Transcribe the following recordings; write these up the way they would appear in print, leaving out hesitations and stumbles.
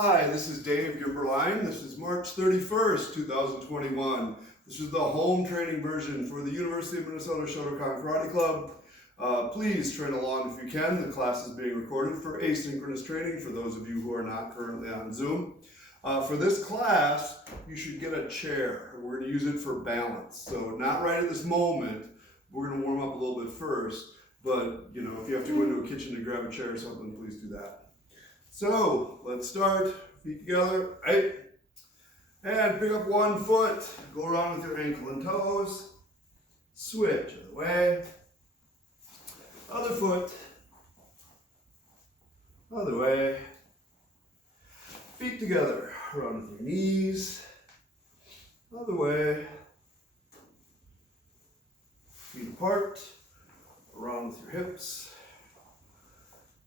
Hi, this is Dave Gimberline. This is March 31st, 2021. This is the home training version for the University of Minnesota Shotokan Karate Club. Please train along if you can. The class is being recorded for asynchronous training for those of you who are not currently on Zoom. For this class, you should get a chair. We're going to use it for balance. So not right at this moment. We're going to warm up a little bit first. But, you know, if you have to go into a kitchen to grab a chair or something, please do that. So, let's start. Feet together, right? And pick up one foot. Go around with your ankle and toes. Switch other way. Other foot. Other way. Feet together. Around with your knees. Other way. Feet apart. Around with your hips.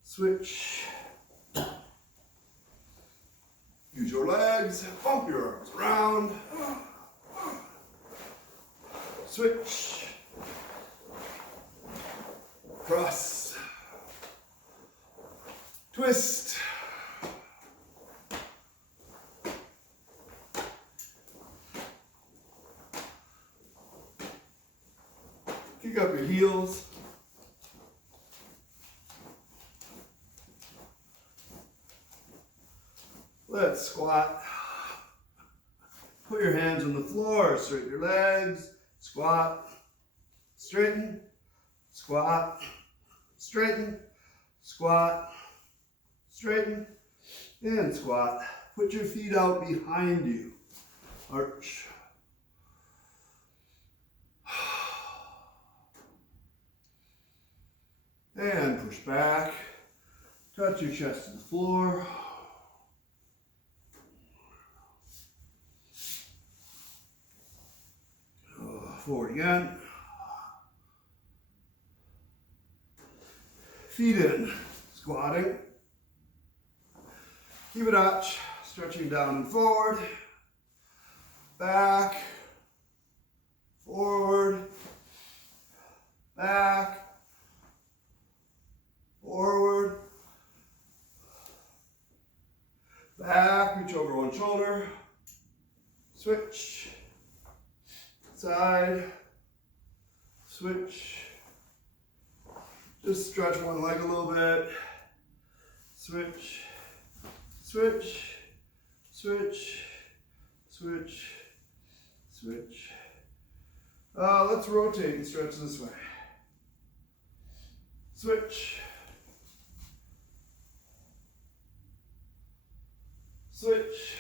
Switch. Use your legs, bump your arms around. Switch. Cross. Twist. Kick up your heels. Let's squat. Put your hands on the floor, straighten your legs, squat, straighten, squat, straighten, squat, straighten, and squat. Put your feet out behind you. Arch. And push back. Touch your chest to the floor. Forward again. Feet in, squatting. Keep it arch, stretching down and forward. Back, forward, back, forward, back, reach over one shoulder, switch. Side, switch, just stretch one leg a little bit, switch, switch, switch, switch, switch. Let's rotate and stretch this way. Switch, switch,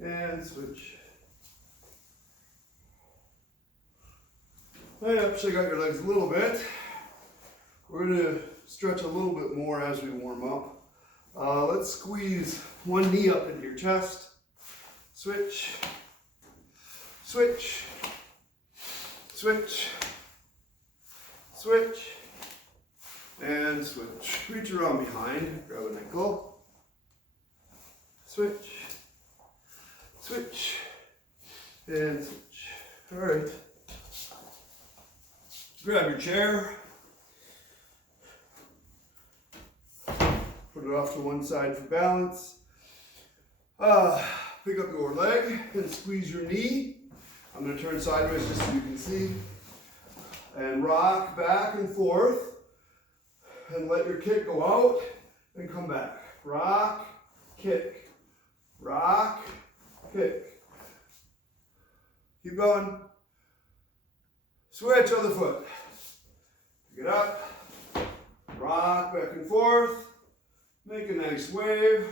and switch. Yep, shake out your legs a little bit. We're going to stretch a little bit more as we warm up. Let's squeeze one knee up into your chest. Switch, switch, switch, switch, and switch. Reach around behind, grab an ankle. Switch. Switch, and switch. All right. Grab your chair. Put it off to one side for balance. Pick up your leg and squeeze your knee. I'm going to turn sideways just so you can see. And rock back and forth. And let your kick go out and come back. Rock, kick. Rock, kick. Keep going. Switch other foot. Pick it up. Rock back and forth. Make a nice wave.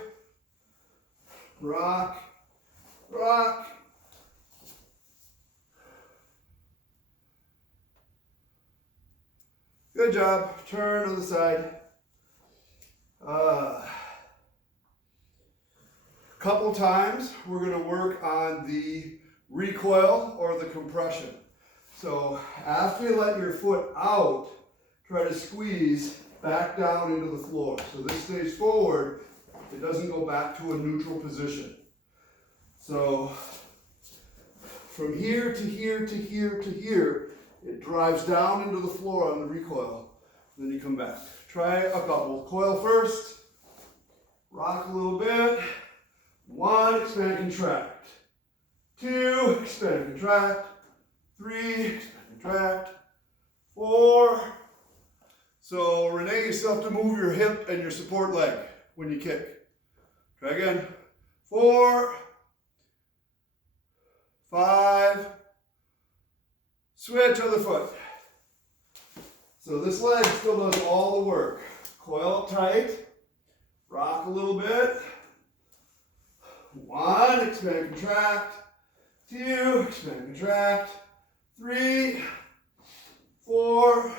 Rock, rock. Good job. Turn on the side. Couple times we're going to work on the recoil or the compression. So after you let your foot out, try to squeeze back down into the floor. So this stays forward, it doesn't go back to a neutral position. So from here to here to here to here, it drives down into the floor on the recoil. Then you come back. Try a couple. Coil first. Rock a little bit. 1, expand, contract. 2, expand, contract. 3, expand, contract. 4. So Renee, you still have to move your hip and your support leg when you kick. Try again. 4, 5, switch other foot. So this leg still does all the work. Coil up tight, rock a little bit. 1, expand, contract. 2, expand, contract. 3, 4,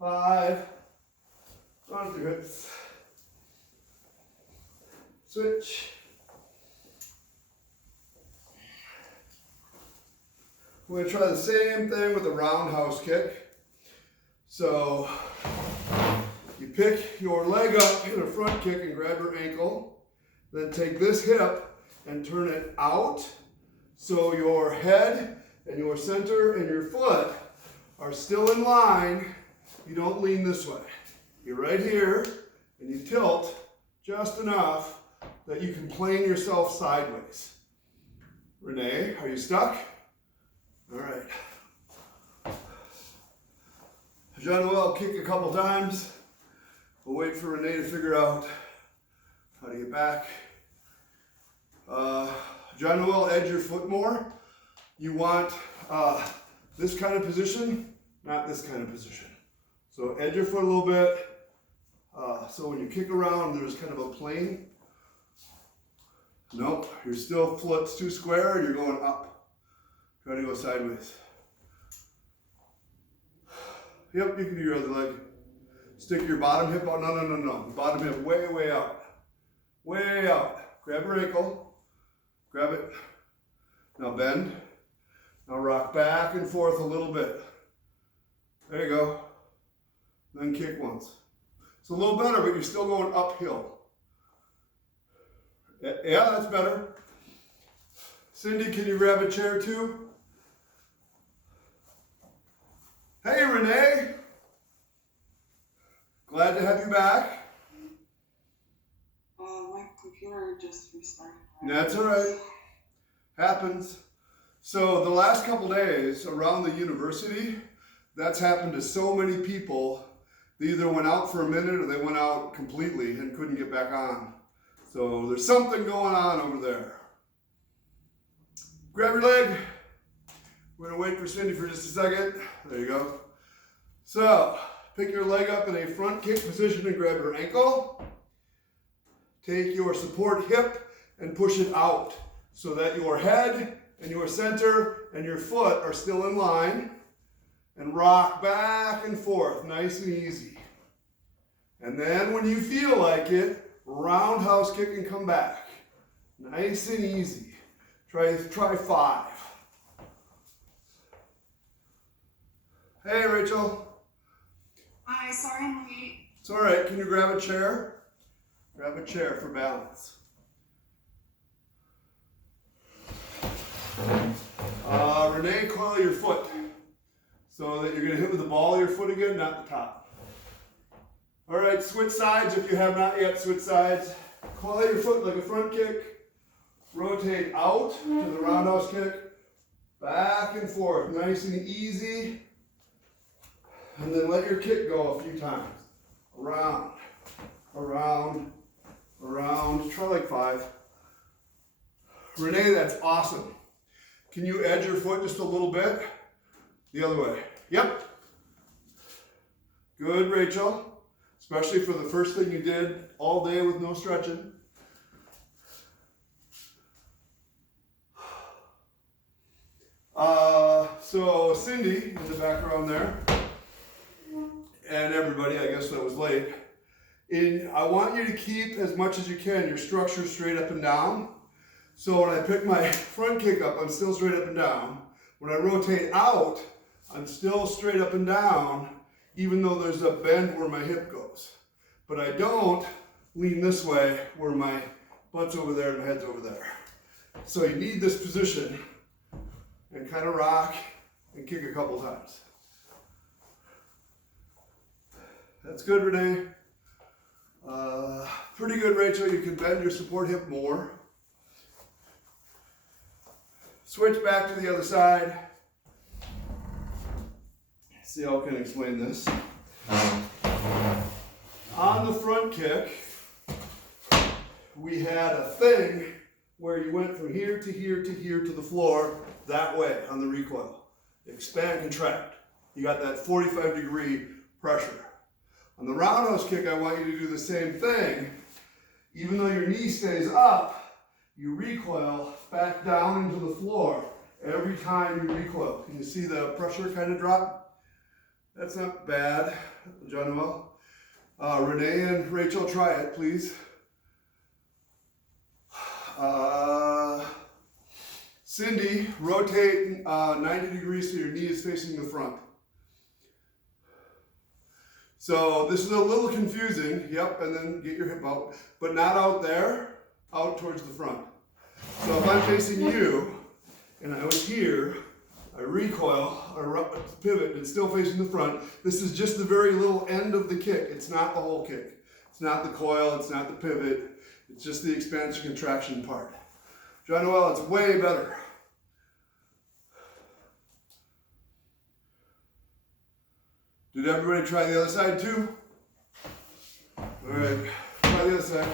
5, run through it. Switch. We're going to try the same thing with a roundhouse kick. So you pick your leg up in a front kick and grab your ankle. Then take this hip and turn it out so your head and your center and your foot are still in line. You don't lean this way. You're right here and you tilt just enough that you can plane yourself sideways. Renee, are you stuck? All right. Jean-Noel, kick a couple times. We'll wait for Renee to figure out how to get back. Jean-Noel, edge your foot more. You want this kind of position, not this kind of position. So edge your foot a little bit. So when you kick around, there's kind of a plane. Nope, your still foot's too square, you're going up. Try to go sideways. Yep, you can do your other leg. Stick your bottom hip out. No. Bottom hip way out. Way out. Grab your ankle. Grab it. Now bend. Now rock back and forth a little bit. There you go. Then kick once. It's a little better, but you're still going uphill. Yeah, that's better. Cindy, can you grab a chair too? Hey, Renee. Glad to have you back. My computer just restarted. That's all right. Happens. So the last couple days around the university, that's happened to so many people. They either went out for a minute or they went out completely and couldn't get back on. So there's something going on over there. Grab your leg. We're going to wait for Cindy for just a second. There you go. So pick your leg up in a front kick position and grab your ankle. Take your support hip and push it out so that your head and your center and your foot are still in line. And rock back and forth, nice and easy. And then when you feel like it, roundhouse kick and come back. Nice and easy. Try 5. Hey, Rachel. Hi, sorry I'm late. It's all right. Can you grab a chair? Grab a chair for balance. Renee, coil your foot so that you're going to hit with the ball of your foot again, not the top. All right, switch sides if you have not yet. Switch sides. Coil your foot like a front kick. Rotate out to the roundhouse kick. Back and forth, nice and easy. And then let your kick go a few times. Around, around, around. Try like 5. Renee, that's awesome. Can you edge your foot just a little bit? The other way. Yep. Good, Rachel. Especially for the first thing you did all day with no stretching. So Cindy in the background there, and everybody, I guess that was late. I want you to keep as much as you can your structure straight up and down. So when I pick my front kick up, I'm still straight up and down. When I rotate out, I'm still straight up and down, even though there's a bend where my hip goes. But I don't lean this way where my butt's over there and my head's over there. So you need this position and kind of rock and kick a couple times. That's good, Renee. Pretty good, Rachel. You can bend your support hip more. Switch back to the other side. See how I can explain this. On the front kick, we had a thing where you went from here to here to here to the floor that way on the recoil. Expand, contract. You got that 45-degree pressure. On the roundhouse kick, I want you to do the same thing. Even though your knee stays up, you recoil back down into the floor every time you recoil. Can you see the pressure kind of drop? That's not bad, John Noel. Renee and Rachel, try it, please. Cindy, rotate 90 degrees so your knee is facing the front. So this is a little confusing, yep, and then get your hip out, but not out there, out towards the front. So if I'm facing you, and I was here, I recoil, I pivot, and still facing the front. This is just the very little end of the kick. It's not the whole kick. It's not the coil, it's not the pivot. It's just the expansion contraction part. John Noel, it's way better. Did everybody try the other side too? All right, try the other side.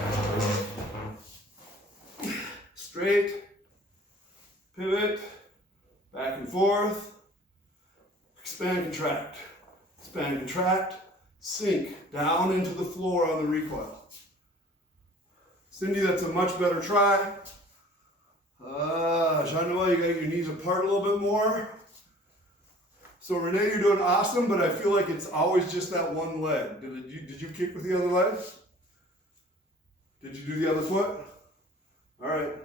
Straight, pivot, back and forth, expand, contract, sink down into the floor on the recoil. Cindy, that's a much better try. Jean-Noel, you got your knees apart a little bit more. So Renee, you're doing awesome, but I feel like it's always just that one leg. Did you kick with the other leg? Did you do the other foot? All right.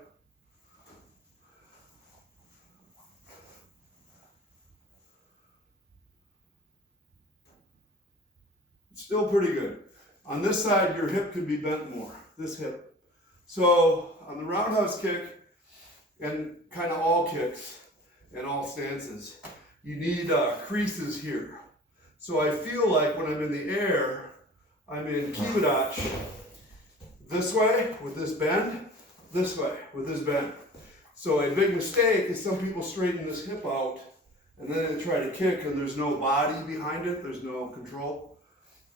Still pretty good. On this side, your hip could be bent more, this hip. So on the roundhouse kick, and kind of all kicks and all stances, you need creases here. So I feel like when I'm in the air, I'm in kibidachi this way with this bend, this way with this bend. So a big mistake is some people straighten this hip out and then they try to kick and there's no body behind it, there's no control.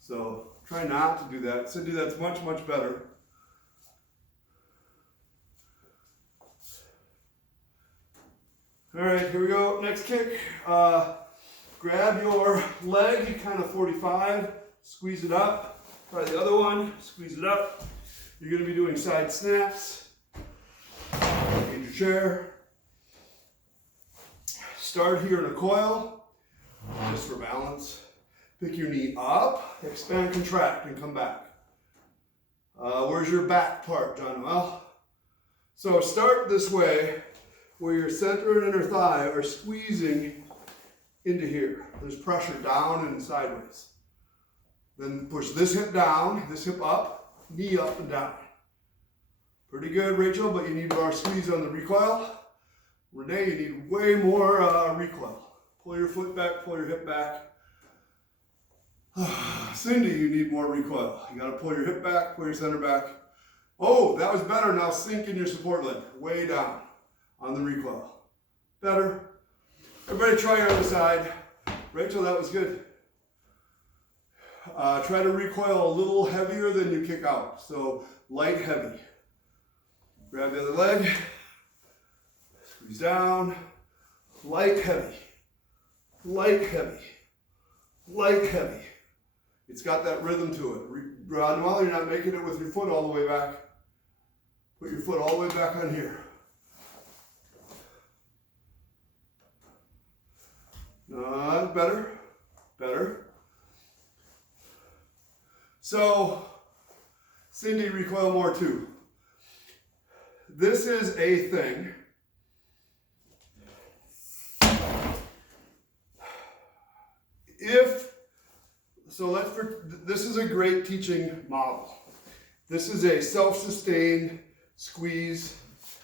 So try not to do that. Cindy, that's much, much better. All right, here we go. Next kick. Grab your leg, kind of 45, squeeze it up. Try the other one, squeeze it up. You're going to be doing side snaps. Get your chair. Start here in a coil, just for balance. Pick your knee up, expand, contract, and come back. Where's your back part, John Noel? So start this way, where your center and inner thigh are squeezing into here. There's pressure down and sideways. Then push this hip down, this hip up, knee up and down. Pretty good, Rachel, but you need more squeeze on the recoil. Renee, you need way more recoil. Pull your foot back, pull your hip back. Cindy, you need more recoil. You gotta pull your hip back, pull your center back. Oh, that was better. Now sink in your support leg, way down on the recoil. Better. Everybody try your other side. Rachel, that was good. Try to recoil a little heavier than you kick out. So light, heavy. Grab the other leg. Squeeze down. Light, heavy. Light, heavy. Light, heavy. It's got that rhythm to it. While you're not making it with your foot all the way back. Put your foot all the way back on here. Better. Better. So, Cindy, recoil more too. This is a thing. This is a great teaching model. This is a self-sustained squeeze.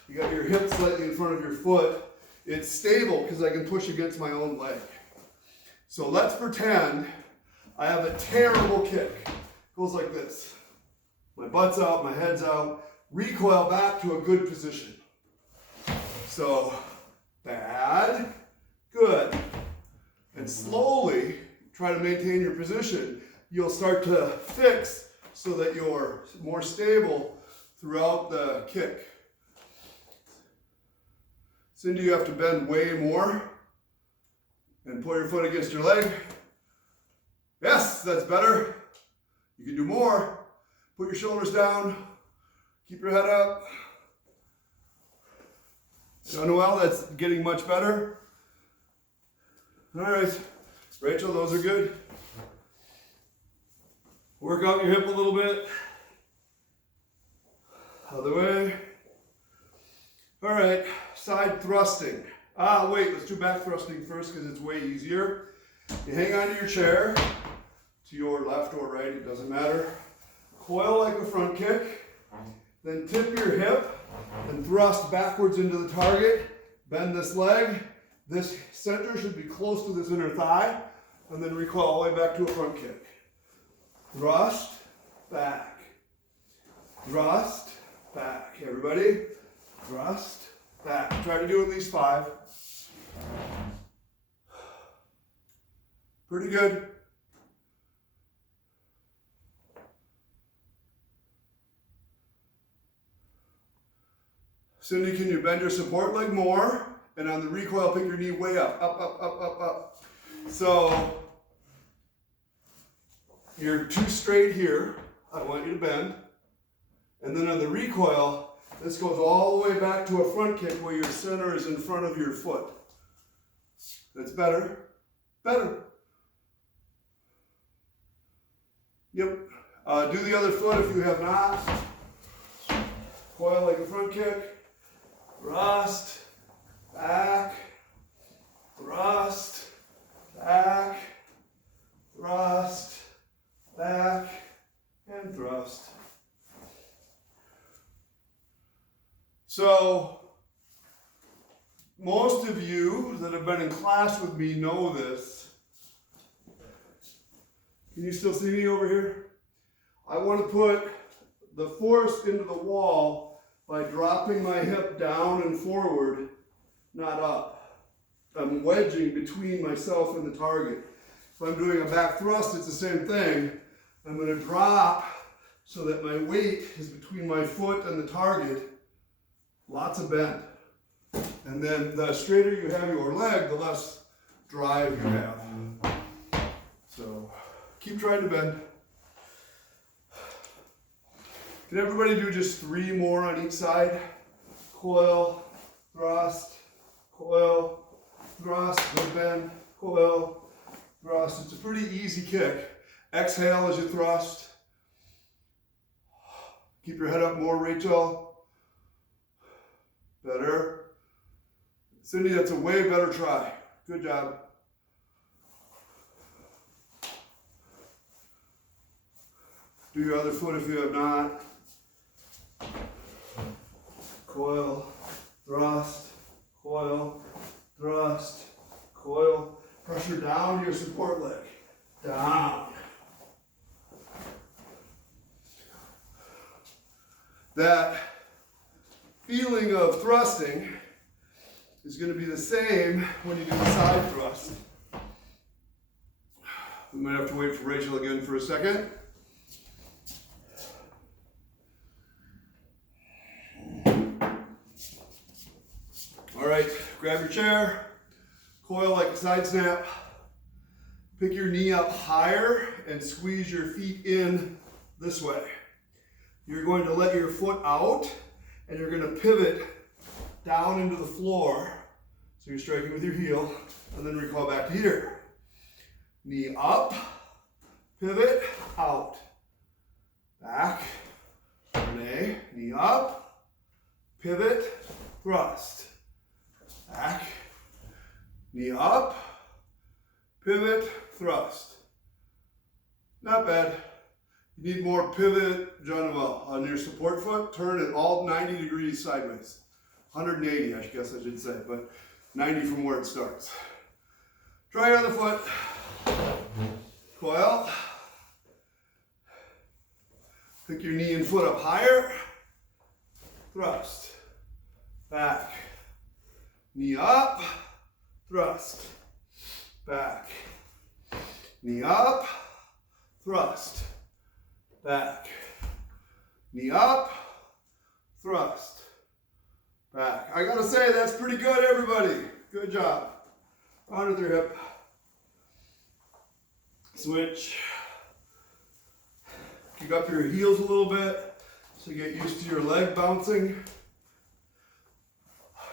You got your hip slightly in front of your foot. It's stable because I can push against my own leg. So let's pretend I have a terrible kick. It goes like this. My butt's out, my head's out. Recoil back to a good position. So, bad, good. And slowly try to maintain your position. You'll start to fix so that you're more stable throughout the kick. Cindy, you have to bend way more and pull your foot against your leg. Yes, that's better. You can do more. Put your shoulders down. Keep your head up. Noel, that's getting much better. All right, Rachel, those are good. Work out your hip a little bit. Other way. All right, side thrusting. Wait, let's do back thrusting first because it's way easier. You hang onto your chair, to your left or right, it doesn't matter. Coil like a front kick, then tip your hip and thrust backwards into the target. Bend this leg. This center should be close to this inner thigh, and then recoil all the way back to a front kick. Thrust, back. Thrust, back. Everybody, thrust, back. Try to do at least 5. Pretty good. Cindy, can you bend your support leg more? And on the recoil, pick your knee way up, up, up, up, up, up. So, you're too straight here. I want you to bend. And then on the recoil, this goes all the way back to a front kick where your center is in front of your foot. That's better. Better. Yep. Do the other foot if you have not. Coil like a front kick. Thrust, back, thrust, back, thrust, back, and thrust. So, most of you that have been in class with me know this. Can you still see me over here? I want to put the force into the wall by dropping my hip down and forward, not up. I'm wedging between myself and the target. If I'm doing a back thrust, it's the same thing. I'm going to drop so that my weight is between my foot and the target. Lots of bend. And then the straighter you have your leg, the less drive you have. So keep trying to bend. Can everybody do just 3 more on each side? Coil, thrust, coil, thrust, good bend, coil, thrust. It's a pretty easy kick. Exhale as you thrust. Keep your head up more, Rachel. Better. Cindy, that's a way better try. Good job. Do your other foot if you have not. Coil, thrust, coil, thrust, coil. Pressure down to your support leg. Down. That feeling of thrusting is going to be the same when you do the side thrust. We might have to wait for Rachel again for a second. All right, grab your chair, coil like a side snap, pick your knee up higher and squeeze your feet in this way. You're going to let your foot out and you're going to pivot down into the floor. So you're striking with your heel and then recoil back to here. Knee up, pivot, out. Back, Renee, knee up, pivot, thrust. Back, knee up, pivot, thrust. Not bad. You need more pivot, John-Noel. On your support foot, turn it all 90 degrees sideways. 180, I guess I should say, but 90 from where it starts. Try your other foot. recoil. Pick your knee and foot up higher. Thrust. Back. Knee up. Thrust. Back. Knee up. Thrust. Back. Knee up. Thrust. Back. I gotta say, that's pretty good, everybody. Good job. Under their hip. Switch. Kick up your heels a little bit so you get used to your leg bouncing.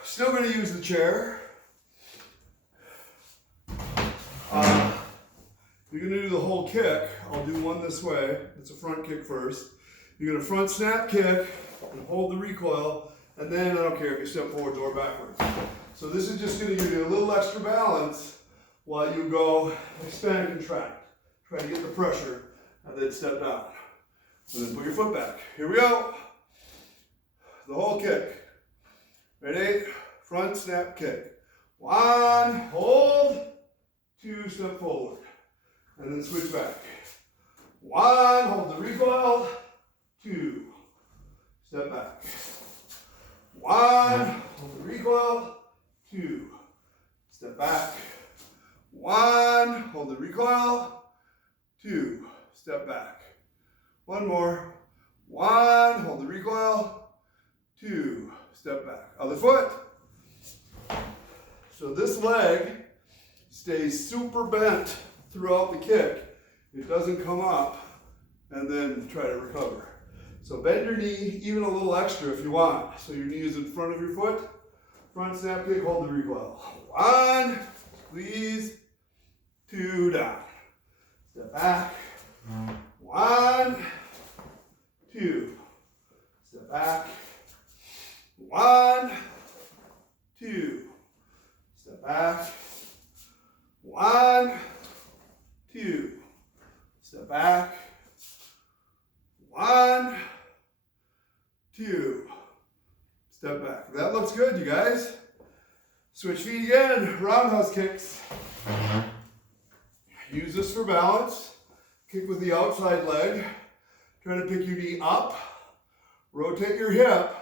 Still going to use the chair. You're going to do the whole kick. I'll do one this way. It's a front kick first. You're going to front snap kick and hold the recoil, and then I don't care if you step forwards or backwards. So this is just going to give you a little extra balance while you go expand and contract. Try to get the pressure and then step down. And then put your foot back. Here we go. The whole kick. Ready? Front snap kick. 1, hold, 2, step forward. And then switch back. 1, hold the recoil, 2, step back. 1, hold the recoil, 2, step back. 1, hold the recoil, 2, step back. One more. 1, hold the recoil, 2, step back. Other foot. So this leg stays super bent throughout the kick. It doesn't come up and then try to recover. So bend your knee even a little extra if you want. So your knee is in front of your foot. Front snap kick, hold the recoil. 1, squeeze, 2, down. Step back. 1, 2, step back. 1, 2, step back. 1, 2, step back. 1, 2, step back. That looks good, you guys. Switch feet again, roundhouse kicks. Use this for balance. Kick with the outside leg. Try to pick your knee up. Rotate your hip.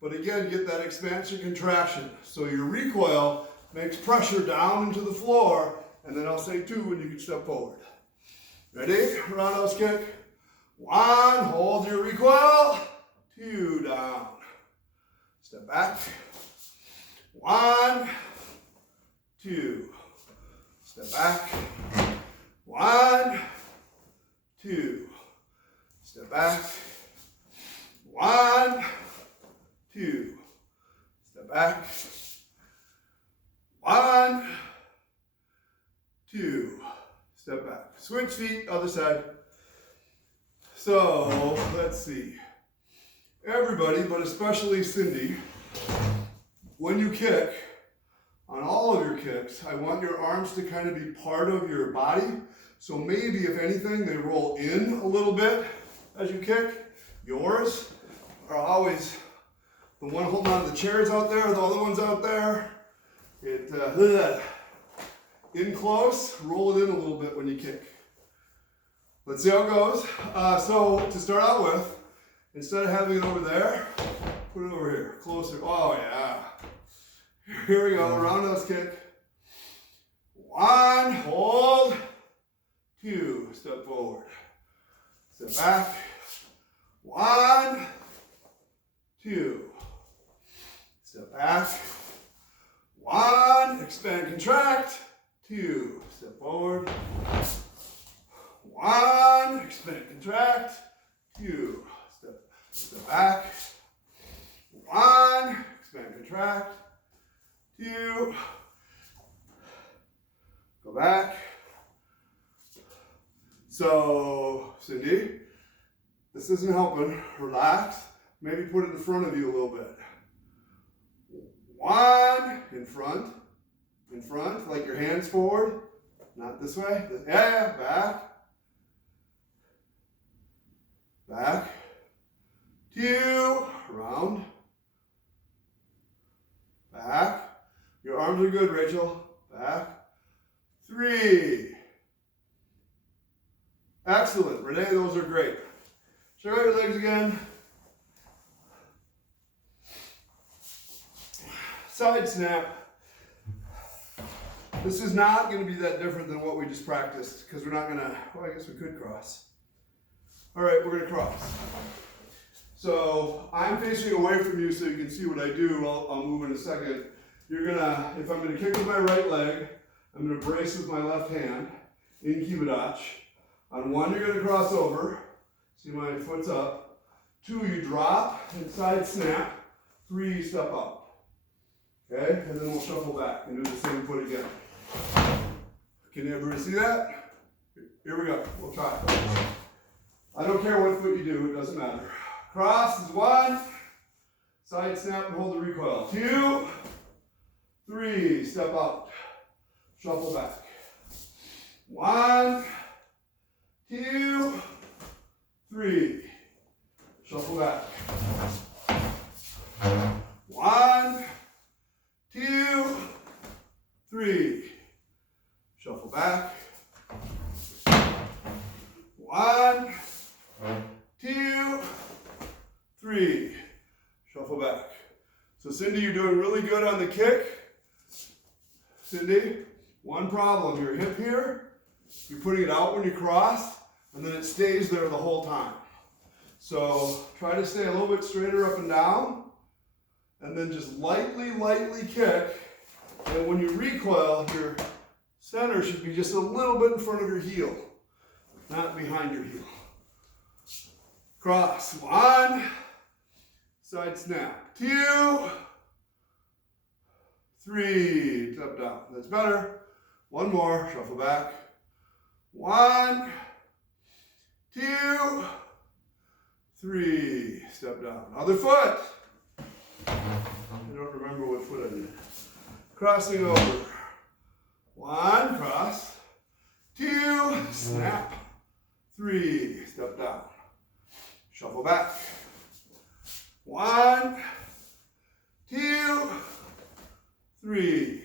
But again, get that expansion contraction. So your recoil makes pressure down into the floor. And then I'll say 2 when you can step forward. Ready? Roundhouse kick. 1, hold your recoil. 2, down. Step back. 1, 2. Step back. 1, 2. Step back. 1, 2. Step back. 1, 2. Step back. Switch feet, other side. So, let's see. Everybody, but especially Cindy, when you kick, on all of your kicks, I want your arms to kind of be part of your body. So maybe, if anything, they roll in a little bit as you kick. Yours are always the one holding on to the chairs out there, the other ones out there. In close, roll it in a little bit when you kick. Let's see how it goes. So to start out with, instead of having it over there, put it over here, closer. Oh yeah. Here we go, roundhouse kick. 1, hold, 2, step forward. Step back. 1, 2. Step back. 1, expand, contract. 2, step forward. 1, expand, contract. 2, step back. 1, expand, contract. 2, go back. So, Cindy, this isn't helping. Relax. Maybe put it in front of you a little bit. 1, in front, like your hands forward. Not this way. Yeah, back. 2, round. Back. Your arms are good, Rachel. Back. 3. Excellent. Renee, those are great. Check out your legs again. Side snap. This is not going to be that different than what we just practiced because we're not going to, well, I guess we could cross. All right, we're going to cross. So I'm facing away from you so you can see what I do. I'll move in a second. You're going to, if I'm going to kick with my right leg, I'm going to brace with my left hand in Kibadachi. On one, you're going to cross over. See, my foot's up. 2, you drop and side snap. 3, you step up. Okay, and then we'll shuffle back and do the same foot again. Can everybody see that? Here we go. We'll try. I don't care what foot you do, it doesn't matter. Cross is 1. Side snap and hold the recoil. 2, 3, step out. Shuffle back. 1, 2, 3. Shuffle back. 1, 2, 3. Shuffle back. 1, 2, 3. Shuffle back. So Cindy, you're doing really good on the kick. Cindy, one problem, your hip here, you're putting it out when you cross, and then it stays there the whole time. So try to stay a little bit straighter up and down, and then just lightly kick, and when you recoil, your center should be just a little bit in front of your heel, not behind your heel. Cross, 1, side snap, 2, 3, step down. That's better. One more, shuffle back. 1, 2, 3, step down. Other foot. I don't remember what foot I did. Crossing over. 1, cross. 2, snap. 3, step down. Shuffle back. 1, 2, 3.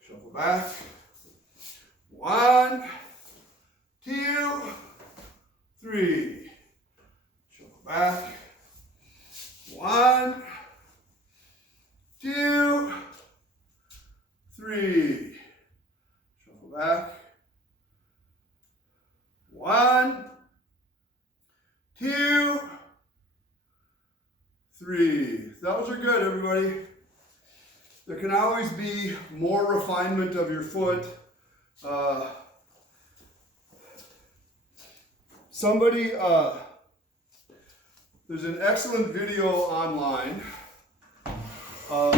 Shuffle back. 1, 2, 3. Shuffle back. 1, 2, 3. Shuffle back. 1, 2, 3. Those are good, everybody. There can always be more refinement of your foot. There's an excellent video online of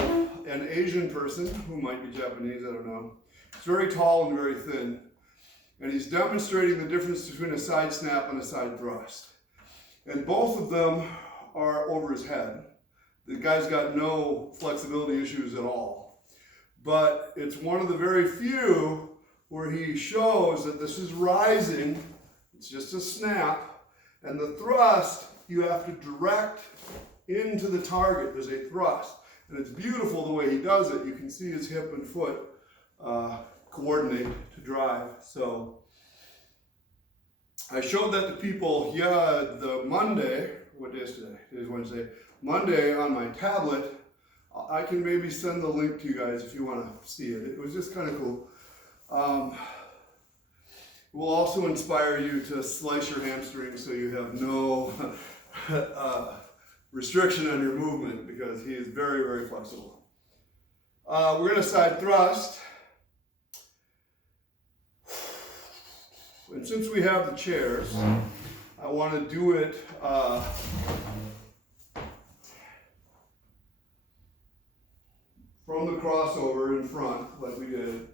an Asian person, who might be Japanese, I don't know. He's very tall and very thin. And he's demonstrating the difference between a side snap and a side thrust. And both of them are over his head. The guy's got no flexibility issues at all. But it's one of the very few where he shows that this is rising. It's just a snap. And the thrust, you have to direct into the target. There's a thrust. And it's beautiful the way he does it. You can see his hip and foot coordinate to drive. So I showed that to people, the Monday, what day is today? Today's Wednesday. Monday on my tablet. I can maybe send the link to you guys if you want to see it. It was just kind of cool. It will also inspire you to slice your hamstrings so you have no restriction on your movement, because he is very, very flexible. We're going to side thrust. And since we have the chairs, I want to do it from the crossover in front, like we did.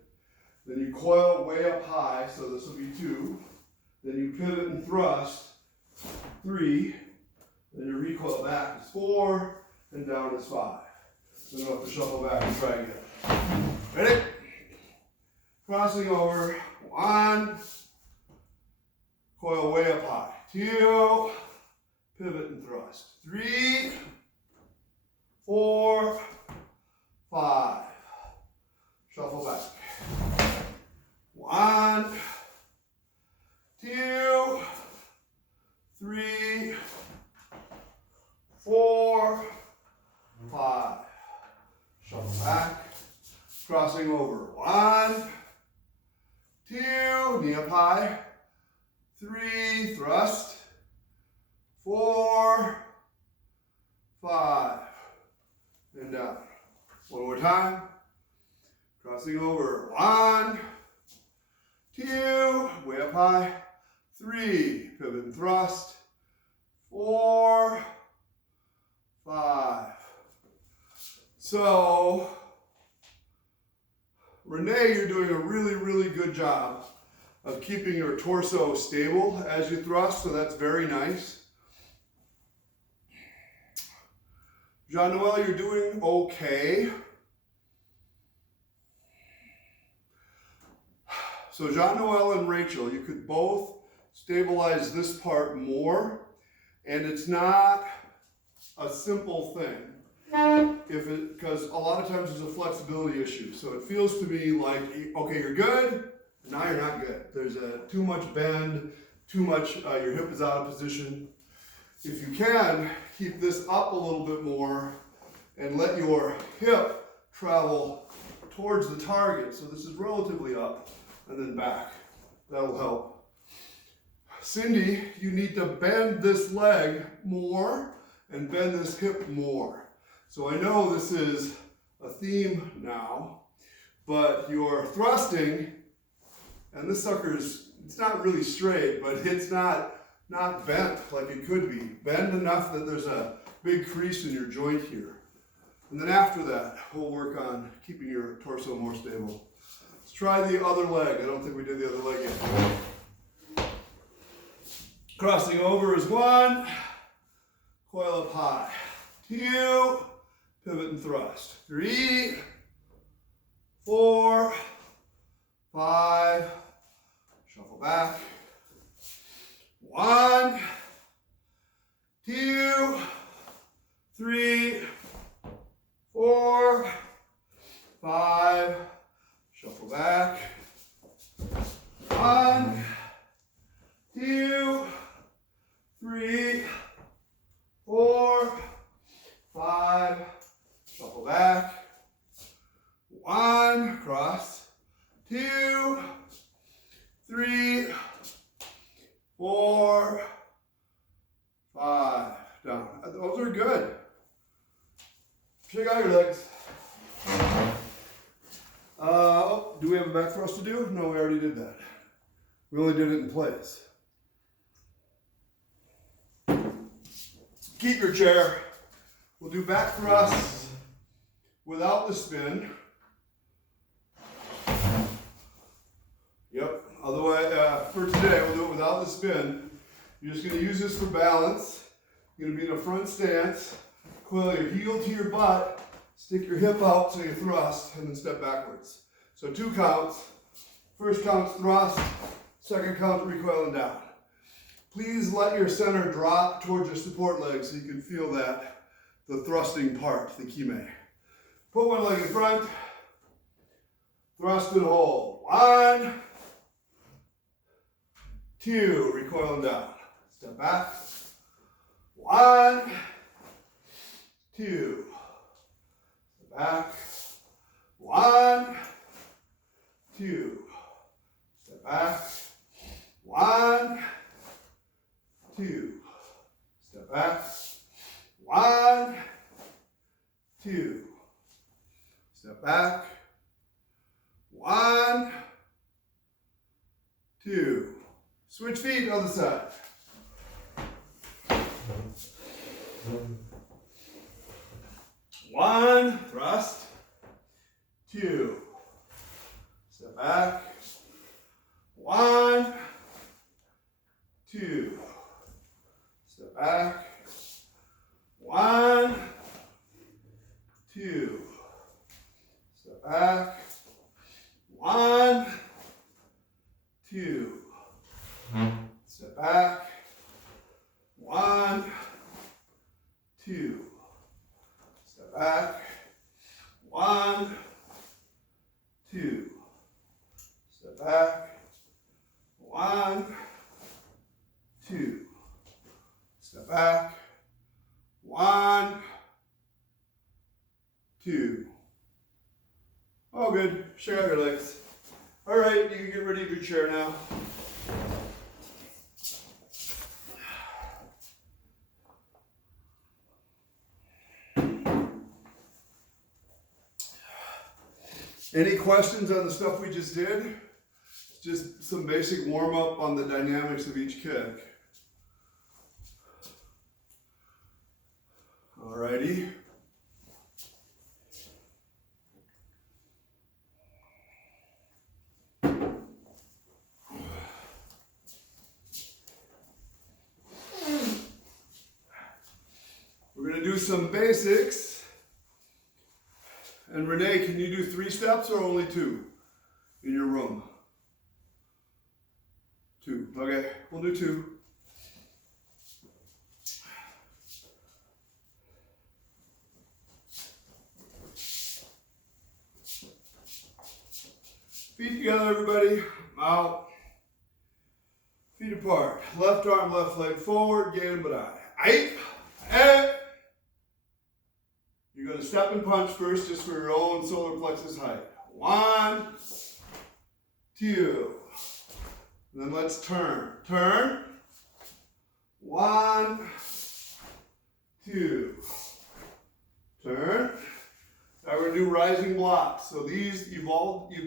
Then you coil way up high, so this will be 2. Then you pivot and thrust, 3. Then you recoil back is 4, and down is 5. Then you'll have to shuffle back and try again. Ready? Crossing over, 1. Coil way up high. 2, pivot and thrust. 3, 4, 5. Shuffle back. 1, 2, crossing over. 1, 2, knee up high. 3, thrust. 4, 5, and down. One more time. Crossing over. 1, 2, way up high. 3, pivot and thrust. 4, 5. So, Renee, you're doing a really, really good job of keeping your torso stable as you thrust, so that's very nice. Jean-Noel, you're doing okay. So Jean-Noel and Rachel, you could both stabilize this part more, and it's not a simple thing. Because a lot of times there's a flexibility issue. So it feels to me like, okay, you're good, now you're not good. There's too much bend, too much, your hip is out of position. If you can, keep this up a little bit more and let your hip travel towards the target. So this is relatively up and then back. That'll help. Cindy, you need to bend this leg more and bend this hip more. So I know this is a theme now, but you're thrusting, and this sucker's, it's not really straight, but it's not bent like it could be. Bend enough that there's a big crease in your joint here. And then after that, we'll work on keeping your torso more stable. Let's try the other leg. I don't think we did the other leg yet. Crossing over is 1, coil up high. 2, pivot and thrust. 3, 4, 5, shuffle back. 1, 2, 3, 4, 5, shuffle back. 1, 2, 3, 4, 5, shuffle back. 1, cross. 2, 3, 4, 5, down. Those are good. Shake out your legs. Do we have a back thrust to do? No, we already did that. We only did it in place. Keep your chair. We'll do back thrusts without the spin. Yep. Otherwise, for today, we'll do it without the spin. You're just going to use this for balance. You're going to be in a front stance. Coil your heel to your butt. Stick your hip out so you thrust, and then step backwards. So 2 counts. First count's thrust. Second count, recoiling down. Please let your center drop towards your support leg so you can feel that, the thrusting part, the kime. Put one leg in front. Thrust and hold. 1, 2, recoiling down. Step back. 1, 2. Step back. 1, 2. Step back. 1, 2. Step back. 1, 2. Step back. 1, 2. Switch feet, other side. 1, thrust. 2. Step back. 1, 2. Step back. 1, 2. Step back. 1, 2. Step back. 1, 2. Step back. 1, 2. Step back. 1, 2. Step back. 1, 2. Oh, good. Check out your legs. All right, you can get rid of your chair now. Any questions on the stuff we just did? Just some basic warm up on the dynamics of each kick. Alrighty. We're going to do some basics. And Renee, can you do 3 steps or only 2 in your room? 2. Okay, we'll do 2. Feet together, everybody. Out. Feet apart. Left arm, left leg forward. Gambarai. Aight. Eh. You're going to step and punch first just for your own solar plexus height. 1, 2. And then let's turn. Turn. 1, 2. Turn. Now we're going to do rising blocks. So these, you've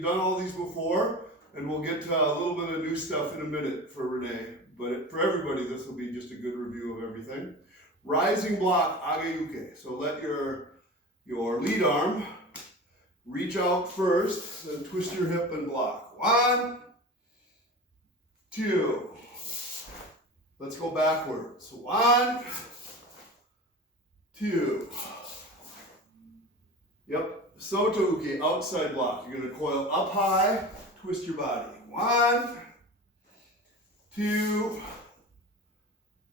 done all these before, and we'll get to a little bit of new stuff in a minute for Renee. But for everybody, this will be just a good review of everything. Rising block, agayuke. So let your lead arm reach out first, then twist your hip and block. 1, 2. Let's go backwards. 1, 2. Yep, soto uke, outside block. You're going to coil up high, twist your body. 1, 2,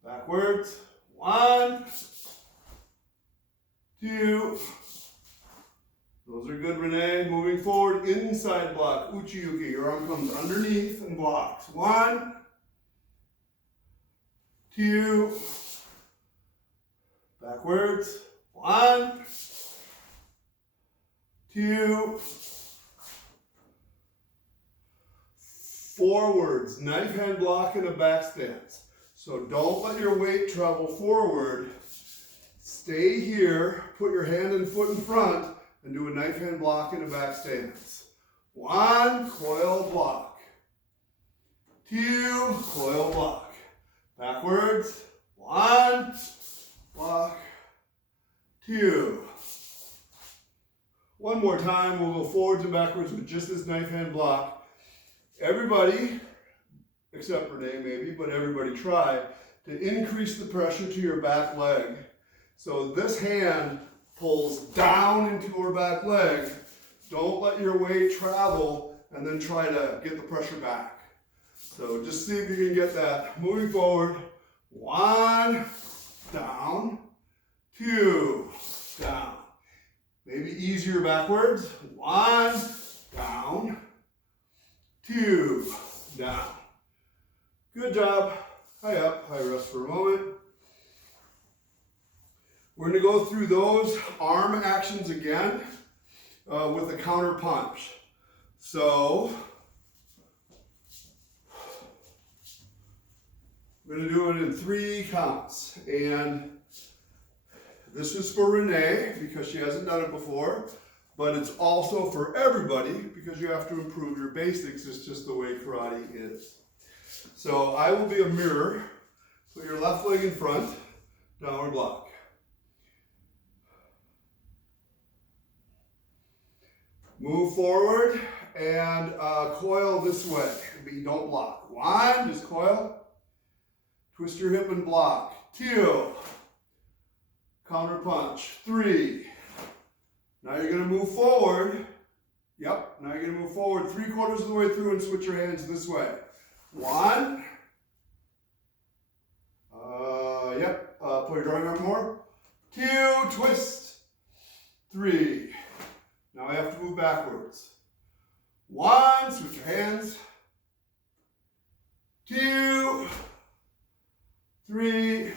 backwards. 1, 2. Those are good, Renee. Moving forward, inside block, uchi uke. Your arm comes underneath and blocks. 1, 2, backwards. 1, 2, forwards, knife hand block and a back stance. So don't let your weight travel forward. Stay here, put your hand and foot in front, and do a knife hand block and a back stance. 1, coil block. 2, coil block. Backwards. 1, block. 2. One more time, we'll go forwards and backwards with just this knife hand block. Everybody, except Renee maybe, but everybody try to increase the pressure to your back leg. So this hand pulls down into your back leg. Don't let your weight travel and then try to get the pressure back. So just see if you can get that. Moving forward, 1, down, 2, down. Maybe easier backwards. 1, down, 2, down. Good job. High up, high rest for a moment. We're going to go through those arm actions again with a counter punch. So we're going to do it in 3 counts. And this is for Renee because she hasn't done it before, but it's also for everybody because you have to improve your basics. It's just the way karate is. So I will be a mirror. Put your left leg in front, downward block. Move forward and coil this way, but you don't block. 1, just coil. Twist your hip and block. 2. Counter punch. 3. Now you're going to move forward. Yep, now you're going to move forward 3/4 of the way through and switch your hands this way. 1. Put your drawing arm more. 2, twist. 3. Now I have to move backwards. 1, switch your hands. 2, 3.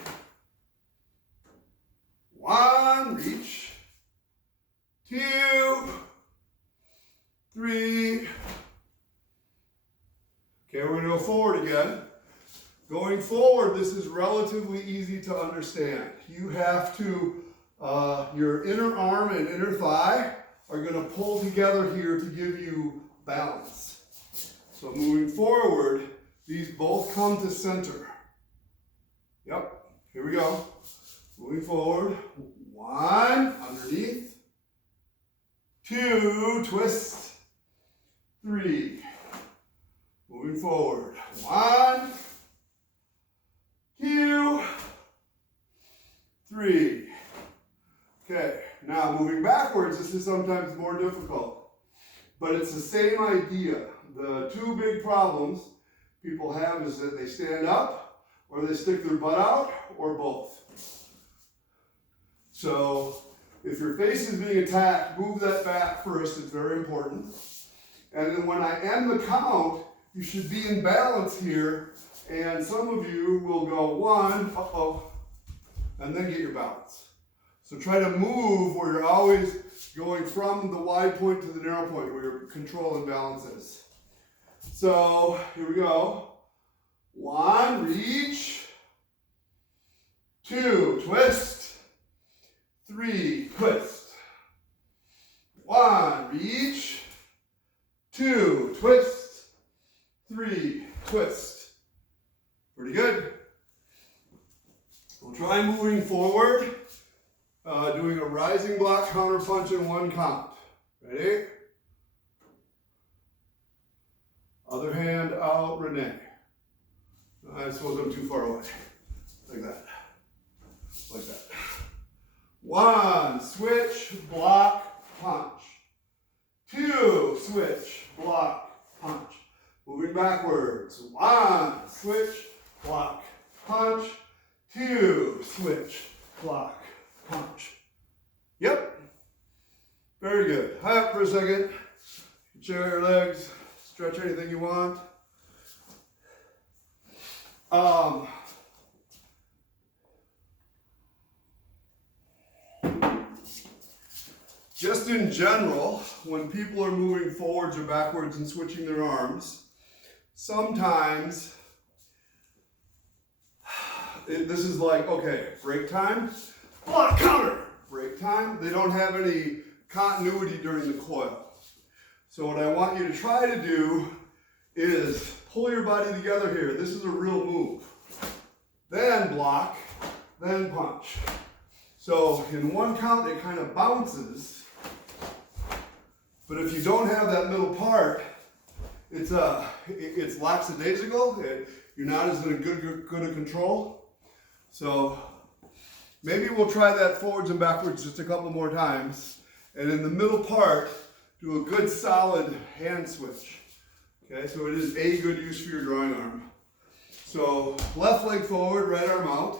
1, reach. 2, 3. again. Going forward, this is relatively easy to understand. You have to, your inner arm and inner thigh are going to pull together here to give you balance. So moving forward, these both come to center. Yep, here we go. Moving forward, 1, underneath, 2, twist, 3. Moving forward, 1, 2, 3. Okay, now moving backwards, this is sometimes more difficult, but it's the same idea. The two big problems people have is that they stand up, or they stick their butt out, or both. So if your face is being attacked, move that back first, it's very important. And then when I end the count, you should be in balance here, and some of you will go 1, and then get your balance. So try to move where you're always going from the wide point to the narrow point, where your control and balance is. So here we go. 1, reach. 2, twist. 3, twist. 1, reach. 2, twist. 3, twist. Pretty good. We'll try moving forward, doing a rising block counter punch in 1 count. Ready? Other hand out, Renee. I suppose I'm too far away. Like that. Like that. 1, switch, block, punch. 2, switch, block, punch. Moving backwards. 1, switch, block, punch. 2, switch, block, punch. Yep. Very good. High up for a second. Share your legs. Stretch anything you want. Just in general, when people are moving forwards or backwards and switching their arms, sometimes this is like, okay, break time, block, counter, break time. They don't have any continuity during the coil. So what I want you to try to do is pull your body together here. This is a real move. Then block, then punch. So in 1 count, it kind of bounces. But if you don't have that middle part, it's lackadaisical. You're not as good a control. So maybe we'll try that forwards and backwards just a couple more times. And in the middle part, do a good solid hand switch. Okay, so it is a good use for your drawing arm. So left leg forward, right arm out.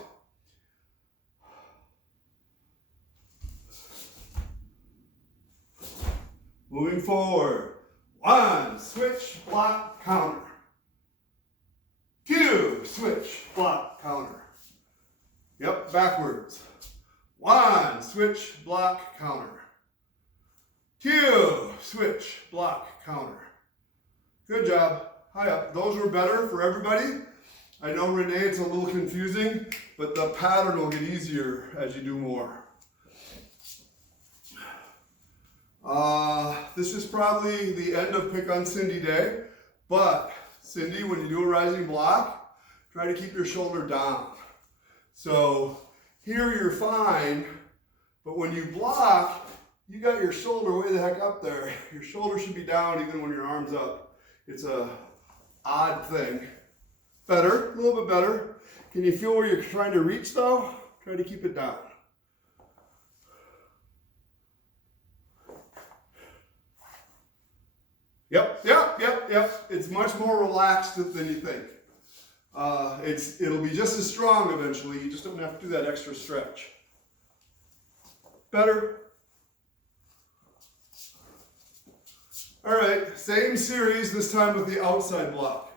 Moving forward. 1, switch, block, counter. 2, switch, block, counter. Yep, backwards. 1, switch, block, counter. 2, switch, block, counter. Good job. High up. Those were better for everybody. I know, Renee, it's a little confusing, but the pattern will get easier as you do more. This is probably the end of Pick on Cindy Day, but Cindy, when you do a rising block, try to keep your shoulder down. So here you're fine, but when you block, you got your shoulder way the heck up there. Your shoulder should be down even when your arm's up. It's a odd thing. Better, a little bit better. Can you feel where you're trying to reach though? Try to keep it down. Yep. It's much more relaxed than you think. It'll be just as strong eventually. You just don't have to do that extra stretch. Better. All right, same series, this time with the outside block.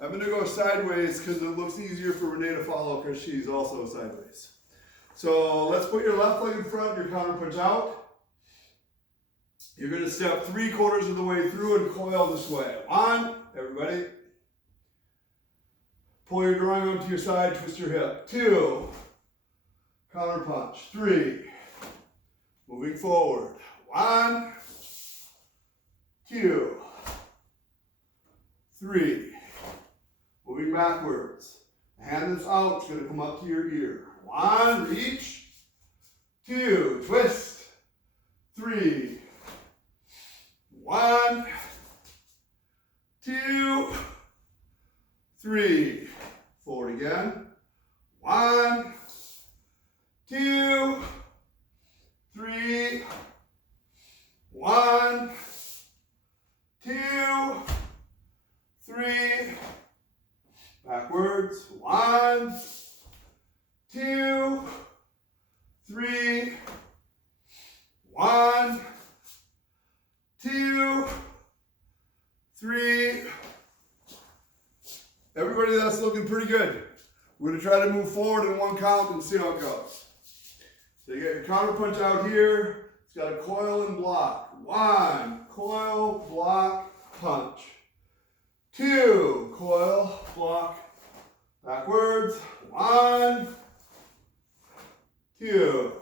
I'm going to go sideways because it looks easier for Renee to follow because she's also sideways. So let's put your left leg in front, your counter punch out. You're going to step 3/4 of the way through and coil this way. 1, everybody. Pull your drawing arm to your side, twist your hip. 2. Counter punch. 3. Moving forward. 1, 2, 3. Moving backwards. The hand that's out is going to come up to your ear. 1, reach. 2, twist. 3. 1, 2, 3. Forward again. 1, 2, 3. 1, 2, 3. Backwards. 1, 2, 3. 1, 2, 3. Everybody, that's looking pretty good. We're going to try to move forward in 1 count and see how it goes. So you get your counter punch out here. It's got a coil and block. 1, coil, block, punch. 2, coil, block, backwards. 1, 2.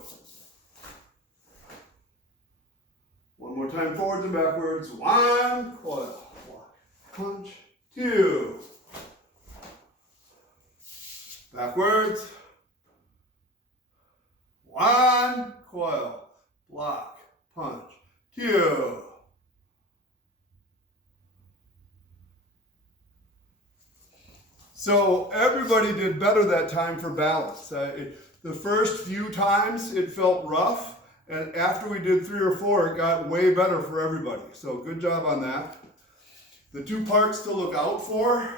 One more time, forwards and backwards. 1, coil, block, punch. 2. Backwards. 1, coil, block, punch. 2. So everybody did better that time for balance. The first few times it felt rough, and after we did 3 or 4, it got way better for everybody. So good job on that. The 2 parts to look out for,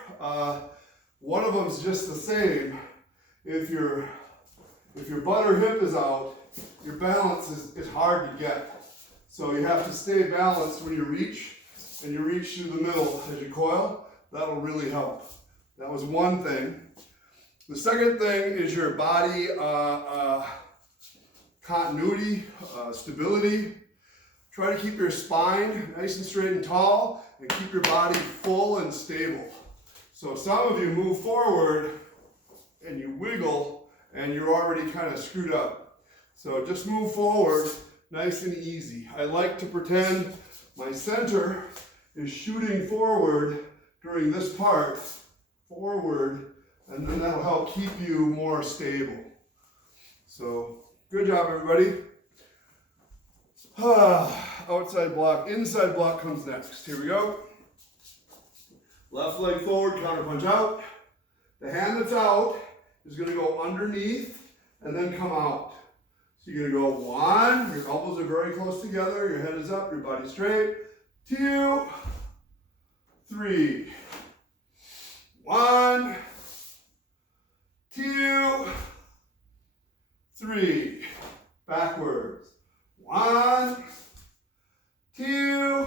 one of them is just the same. If your butt or hip is out, your balance is hard to get. So you have to stay balanced when you reach, and you reach through the middle as you coil. That'll really help. That was one thing. The second thing is your body continuity, stability. Try to keep your spine nice and straight and tall, and keep your body full and stable. So some of you move forward and you wiggle and you're already kind of screwed up. So just move forward nice and easy. I like to pretend my center is shooting forward during this part, forward, and then that'll help keep you more stable. So good job, everybody. Outside block, inside block comes next. Here we go. Left leg forward, counter punch out. The hand that's out is going to go underneath and then come out. So you're going to go 1, your elbows are very close together, your head is up, your body's straight. 2, 3. 1, 2, 3. Backwards. 1, 2,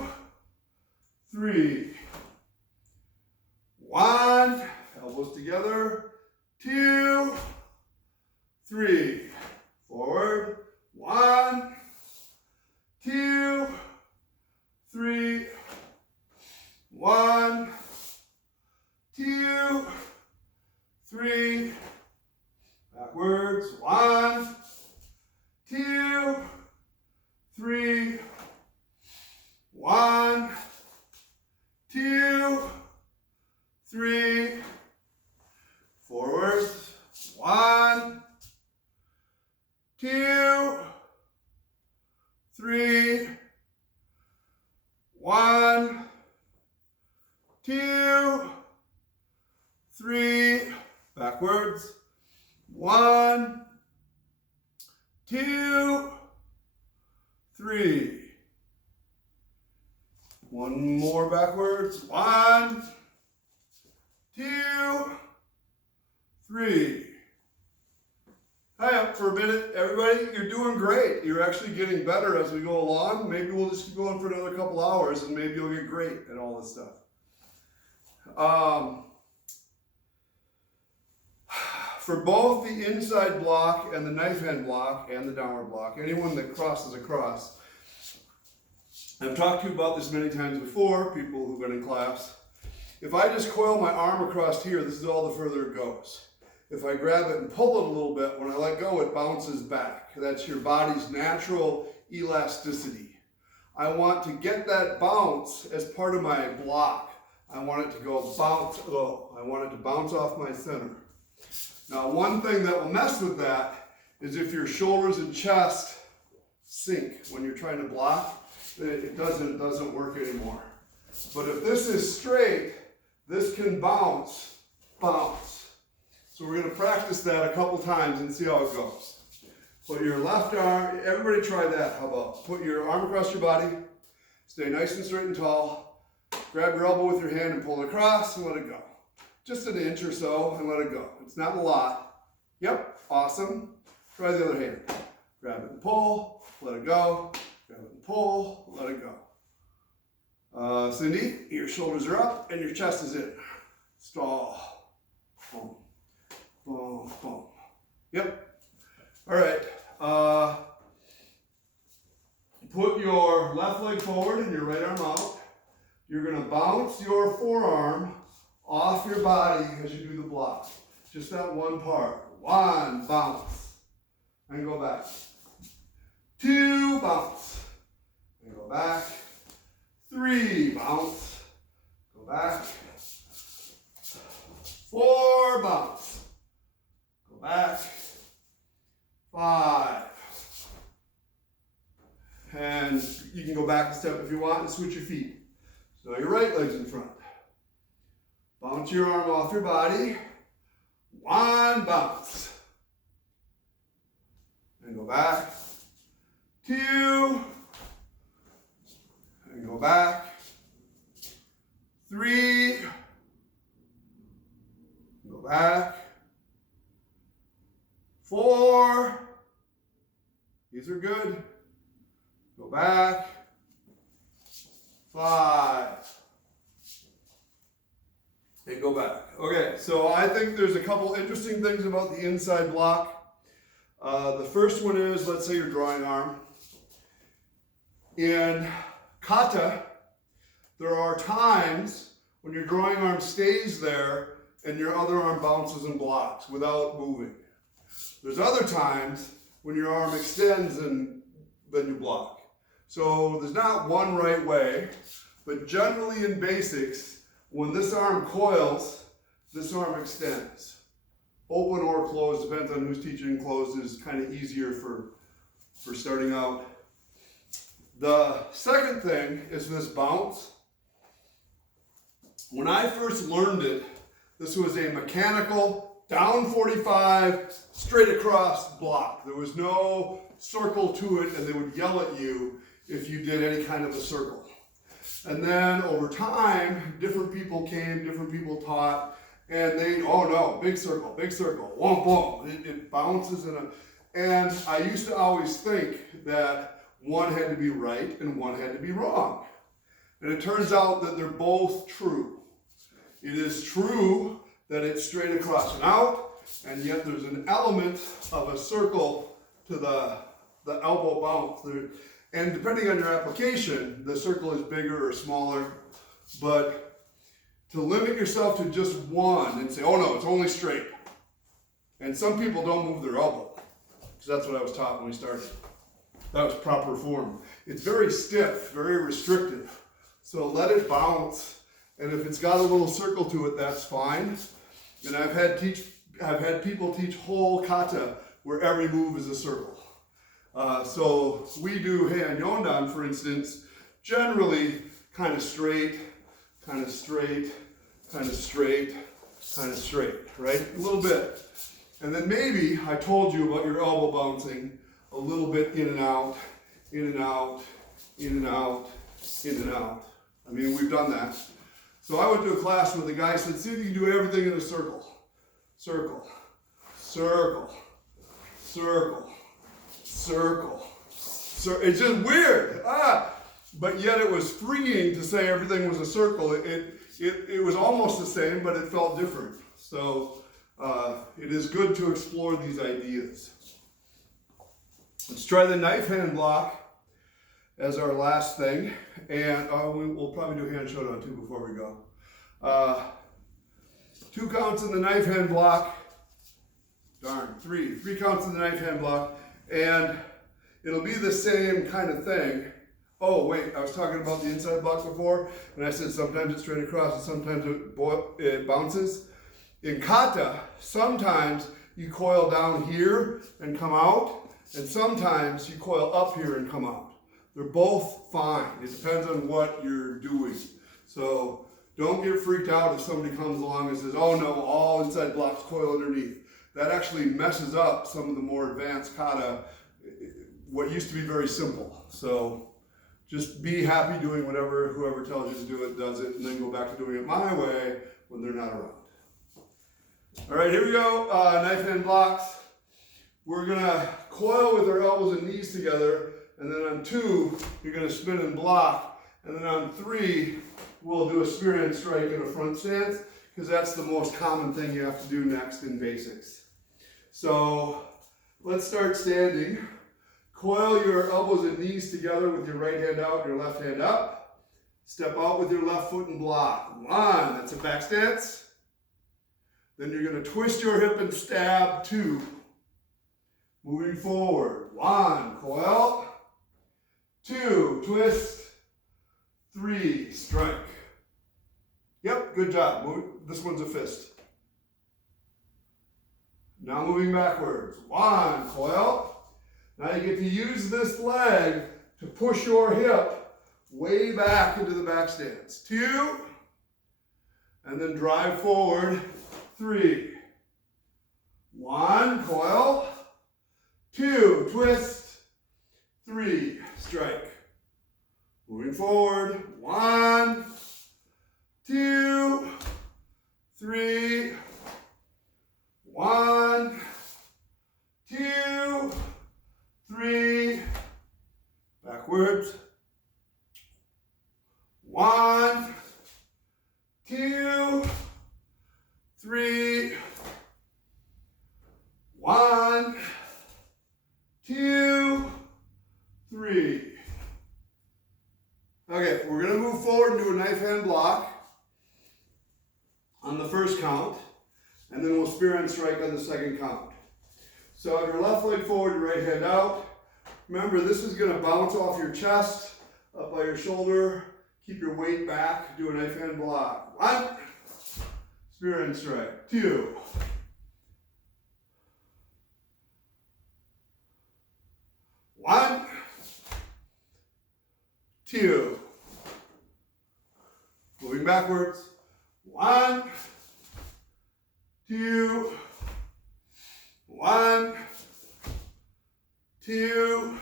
3. 1, elbows together. 2, 3. Forward. 1, 2, 3. 1, 2, 3. Backwards. 1, 2, 3. 1, 2, 3. Forward. 1, 2, 3. 1, 2, 3. Backwards. 1, 2, 3. One more backwards. 1, 2, 3. Hi, up for a minute, everybody. You're doing great. You're actually getting better as we go along. Maybe we'll just keep going for another couple hours, and maybe you'll get great at all this stuff. For both the inside block and the knife hand block and the downward block, anyone that crosses across, I've talked to you about this many times before, people who've been in class. If I just coil my arm across here, this is all the further it goes. If I grab it and pull it a little bit, when I let go, it bounces back. That's your body's natural elasticity. I want to get that bounce as part of my block. I want it to go bounce, I want it to bounce off my center. Now, one thing that will mess with that is if your shoulders and chest sink when you're trying to block, it doesn't work anymore. But if this is straight, this can bounce. So we're going to practice that a couple times and see how it goes. Put your left arm, everybody try that. How about put your arm across your body, stay nice and straight and tall, grab your elbow with your hand and pull it across and let it go. Just an inch or so and let it go. It's not a lot. Yep, awesome. Try the other hand. Grab it and pull, let it go. Grab it and pull, let it go. Cindy, your shoulders are up and your chest is in. Stall. Boom. Boom, boom. Yep. All right. Put your left leg forward and your right arm out. You're going to bounce your forearm off your body as you do the block. Just that one part. One, bounce. And go back. Two, bounce. And go back. Three, bounce. Go back. Four, bounce. Go back. Five. And you can go back a step if you want and switch your feet. So your right leg's in front. Bounce your arm off your body. One, bounce. And go back. Two. And go back. Three. Go back. Four. These are good. Go back. Five. And go back. Okay, so I think there's a couple interesting things about the inside block. The first one is, let's say your drawing arm. In kata, there are times when your drawing arm stays there and your other arm bounces and blocks without moving. There's other times when your arm extends and then you block. So there's not one right way, but generally in basics, when this arm coils, this arm extends. Open or closed, depends on who's teaching. Closed is kind of easier for starting out. The second thing is this bounce. When I first learned it, this was a mechanical, down 45, straight across block. There was no circle to it, and they would yell at you if you did any kind of a circle. And then over time, different people came, different people taught, and they, oh no, big circle, womp womp. It bounces and I used to always think that one had to be right and one had to be wrong. And it turns out that they're both true. It is true that it's straight across and out, and yet there's an element of a circle to the elbow bounce. And depending on your application, the circle is bigger or smaller. But to limit yourself to just one and say, oh no, it's only straight. And some people don't move their elbow, because that's what I was taught when we started. That was proper form. It's very stiff, very restrictive. So let it bounce. And if it's got a little circle to it, that's fine. And I've had people teach whole kata where every move is a circle. So we do hand yondan, for instance, generally kind of straight, kind of straight, kind of straight, kind of straight, right? A little bit. And then maybe I told you about your elbow bouncing a little bit in and out, in and out, in and out, in and out. I mean, we've done that. So I went to a class where the guy said, see if you can do everything in a circle. Circle, circle, circle, circle. It's just weird. But yet it was freeing to say everything was a circle. It was almost the same, but it felt different. So it is good to explore these ideas. Let's try the knife hand block as our last thing. And we'll probably do hand shodan too before we go. 2 counts in the knife hand block. Darn, 3 counts in the knife hand block, and it'll be the same kind of thing. Oh wait, I was talking about the inside block before, and I said sometimes it's straight across and sometimes it bounces. In kata, sometimes you coil down here and come out, and sometimes you coil up here and come out. They're both fine. It depends on what you're doing. So don't get freaked out if somebody comes along and says, oh no, all inside blocks coil underneath. That actually messes up some of the more advanced kata, what used to be very simple. So just be happy doing whatever whoever tells you to do it does it, and then go back to doing it my way when they're not around. All right, here we go, knife hand blocks. We're gonna coil with our elbows and knees together, and then on 2, you're gonna spin and block, and then on 3, we'll do a spear hand strike in a front stance, because that's the most common thing you have to do next in basics. So let's start standing. Coil your elbows and knees together with your right hand out and your left hand up. Step out with your left foot and block. 1, that's a back stance. Then you're going to twist your hip and stab. 2. Moving forward. 1, coil. 2, twist. 3, strike. Yep, good job. This one's a fist. Now moving backwards. 1, coil. Now you get to use this leg to push your hip way back into the back stance. 2, and then drive forward. 3. 1, coil. 2, twist. 3, strike. Moving forward. 1, 2, 3. 1, 2, 3. Backwards. 1, 2, 3. 1, 2, 3. Okay, we're going to move forward and do a knife hand block on the first count, and then we'll spear hand strike on the second count. So have your left leg forward, your right hand out. Remember, this is going to bounce off your chest, up by your shoulder. Keep your weight back. Do a knife hand block. 1, spear hand strike. 2, 1, 2. Moving backwards. 1, 2, 1, 2,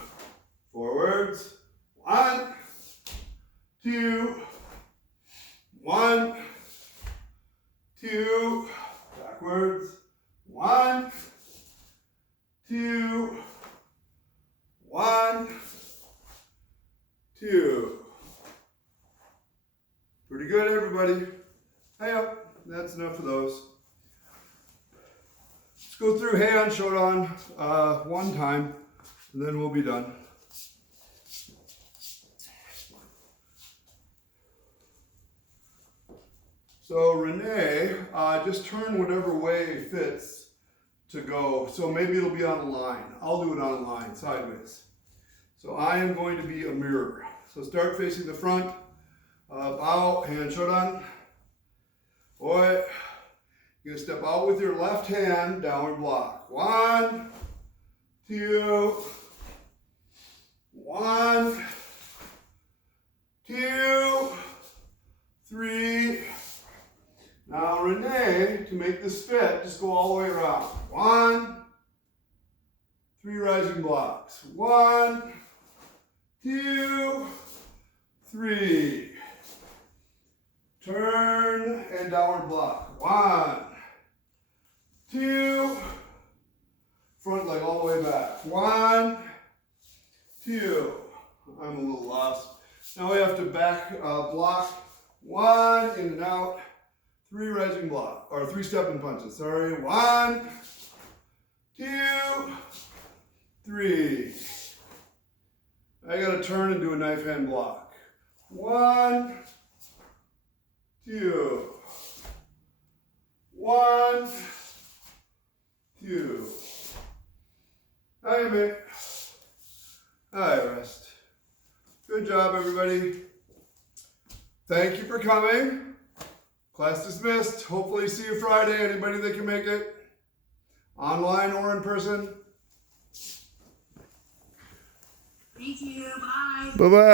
forwards. 1, 2, 1, 2, backwards. 1, 2, 1, 2. Pretty good, everybody. Hey up. That's enough of those. Let's go through hand Shotokan one time, and then we'll be done. So Renee, just turn whatever way fits to go. So maybe it'll be on a line. I'll do it on a line, sideways. So I am going to be a mirror. So start facing the front. Bow, hand Shotokan. Oi. You're going to step out with your left hand, downward block. 1, 2, 1, 2, 3. Now Renee, to make this fit, just go all the way around. 1, 3 rising blocks. 1, 2, 3. Turn and downward block. 1, 2. Front leg all the way back. 1, 2. I'm a little lost. Now we have to back block. 1, in and out. 3 rising block, or 3 stepping punches, sorry. 1, 2, 3. I gotta turn and do a knife hand block. 1, 2. 1, 2. Hi, mate. Hi, rest. Good job, everybody. Thank you for coming. Class dismissed. Hopefully see you Friday. Anybody that can make it, online or in person. Thank you. Bye. Bye-bye.